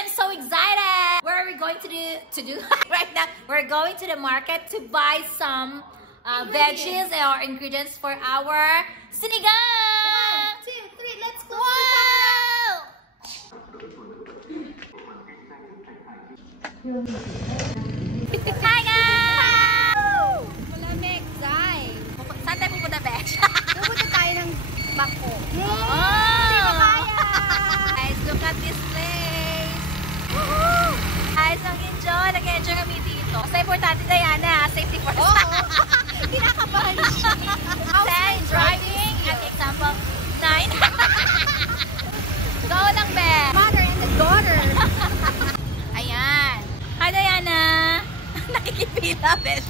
I'm so excited! Where are we going to do? Right now, we're going to the market to buy some veggies or ingredients for our sinigang! 1, 2, 3, let's go! Wow! Hi guys! Malamig, Zay. Saan tayo pupunta, Besh? Pupunta tayo ng bangko. Guys, look at this place! Guys, nag-enjoy kami dito. Basta importante, Diana, safety first. Kinakabahan siya. 10 driving, at example, 9. Go lang, Be! Mother and the daughter. Ayan. Hi, Diana! Nakikipila, Besh.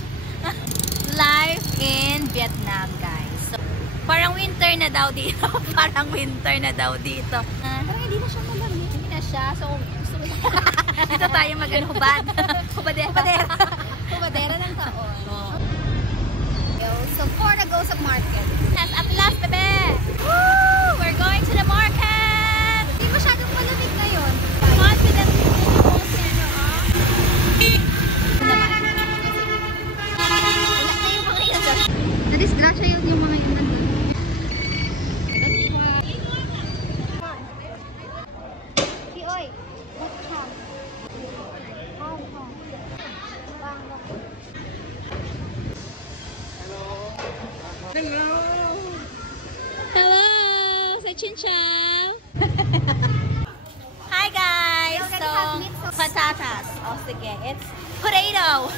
Life in Vietnam, guys. So, parang winter na daw dito. Parang winter na daw dito. Parang hindi na siya malamig. Hindi na siya. So, gusto mo dito tayo mag-hubad. Hubadera. Hubadera ng taon. So, for the go sa market. Yes, at last, bebe! Woo! We're going to the market! Hindi masyadong malamig ngayon. Confident na-disgrasya yung mga yun nandun. Oy, what chance? Hello! Sa Chin Chow! Hi guys! So, patatas. O sige, it's potato!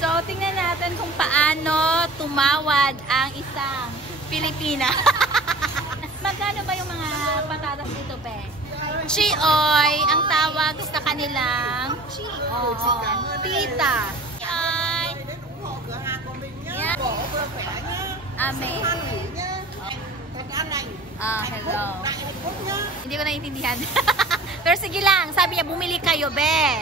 So, tingnan natin kung paano tumawad ang isang Pilipina. Magkano ba yung mga patatas dito, Pe? Chioy ang tawag sa kanilang tita. Chioy! Yeah. Amen. Hello. Hindi ko naiintindihan. Pero sige lang, sabi niya, bumili kayo, Be.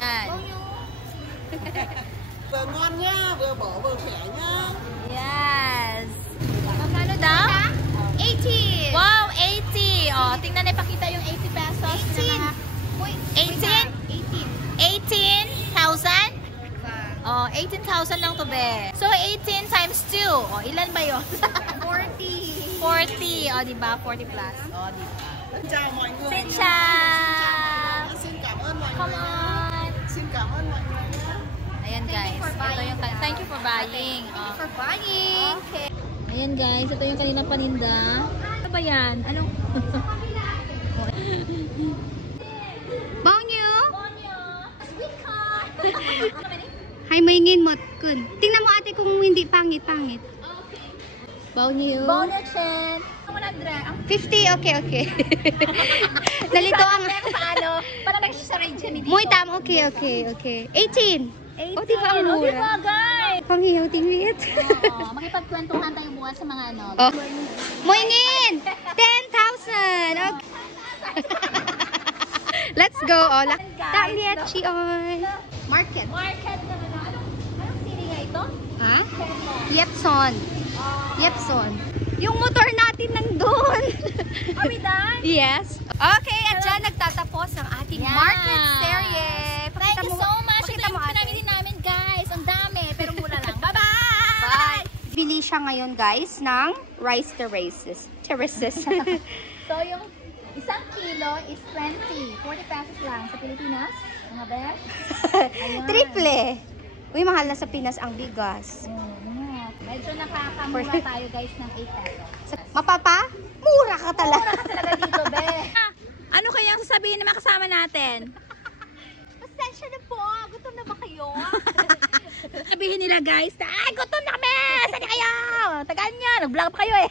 Vừa ngon nhá, vừa bổ vừa khỏe nhá. Yes. Magkano daw? 80. Wow, 80. Oh, tingnan na ipakita yung 80 pesos. 18. 18,000? Oh, 18,000 lang to, Be. So, 18 times 2. Oh, ilan ba yun? 40. 40. Oh, diba? 40 plus. Oh, diba? Xin chào mọi người. Xin chào. Xin cảm ơn mọi Come người. on. Xin cảm ơn mọi người nhé. Ayan, guys. Ito yung, thank you for buying. Thank you for buying. Okay. Ayan, guys. Ito yung kanilang paninda. Ano ba yan? Anong? Bonyo. Sweet corn. Hay maingin mo, kun. Tingnan mo ate kung hindi pangit. Bonyo. Bonyo Chen. 50, okay. Nalito ang... Paano? Para nag-sarage siya ni dito. Muy tam, okay. 18. O, di ba ang O, mura? diba, guys? Panghiyaw tingwit. Oo. Makipagkwentuhan tayo bukas sa mga ano. Oh. Moingin! 10,000! Okay. Let's go. Takliat chioy. Market. Market na na. Anong city nga ito? Ha? Yepson. Yung motor natin nandun. Are we done? Yes. Okay, at dyan nagtatapos ang ating market series. Thank you so much. Pakita mo ate. Pinamili namin, guys. Ang dami, pero mura lang. Bye-bye! Bye! Bili siya ngayon, guys, ng rice terraces. So, yung isang kilo is 20. 40 pesos lang sa Pilipinas. Mga besh. Triple. Uy, mahal na sa Pinas ang bigas. Medyo nakakamura tayo, guys, ng 8 pesos. Mapapa? Mura ka talaga. Mura ka talaga dito, be. Ano kayang sasabihin na makasama natin? Pasensya na po. Gutom na ba kayo? Sabihin nila, guys, na, ay, gutom na kami! Saan kayo? Tagaan niya. Nag-vlog pa kayo eh.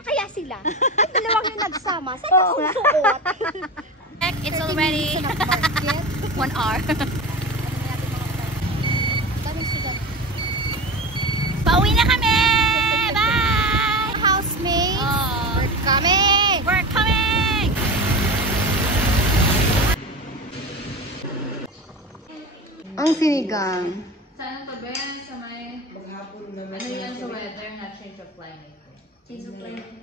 Kaya sila. Yung dalawang yung nagsama. Saan yung susuot? It's already 1 hour. Pauwi na kami! Bye! Housemates, Oh. we're coming! We're coming! Ang sinigang. Sana to, Ben, sa may... Maghapon na Ano yan sa weather na change of climate? Change of climate.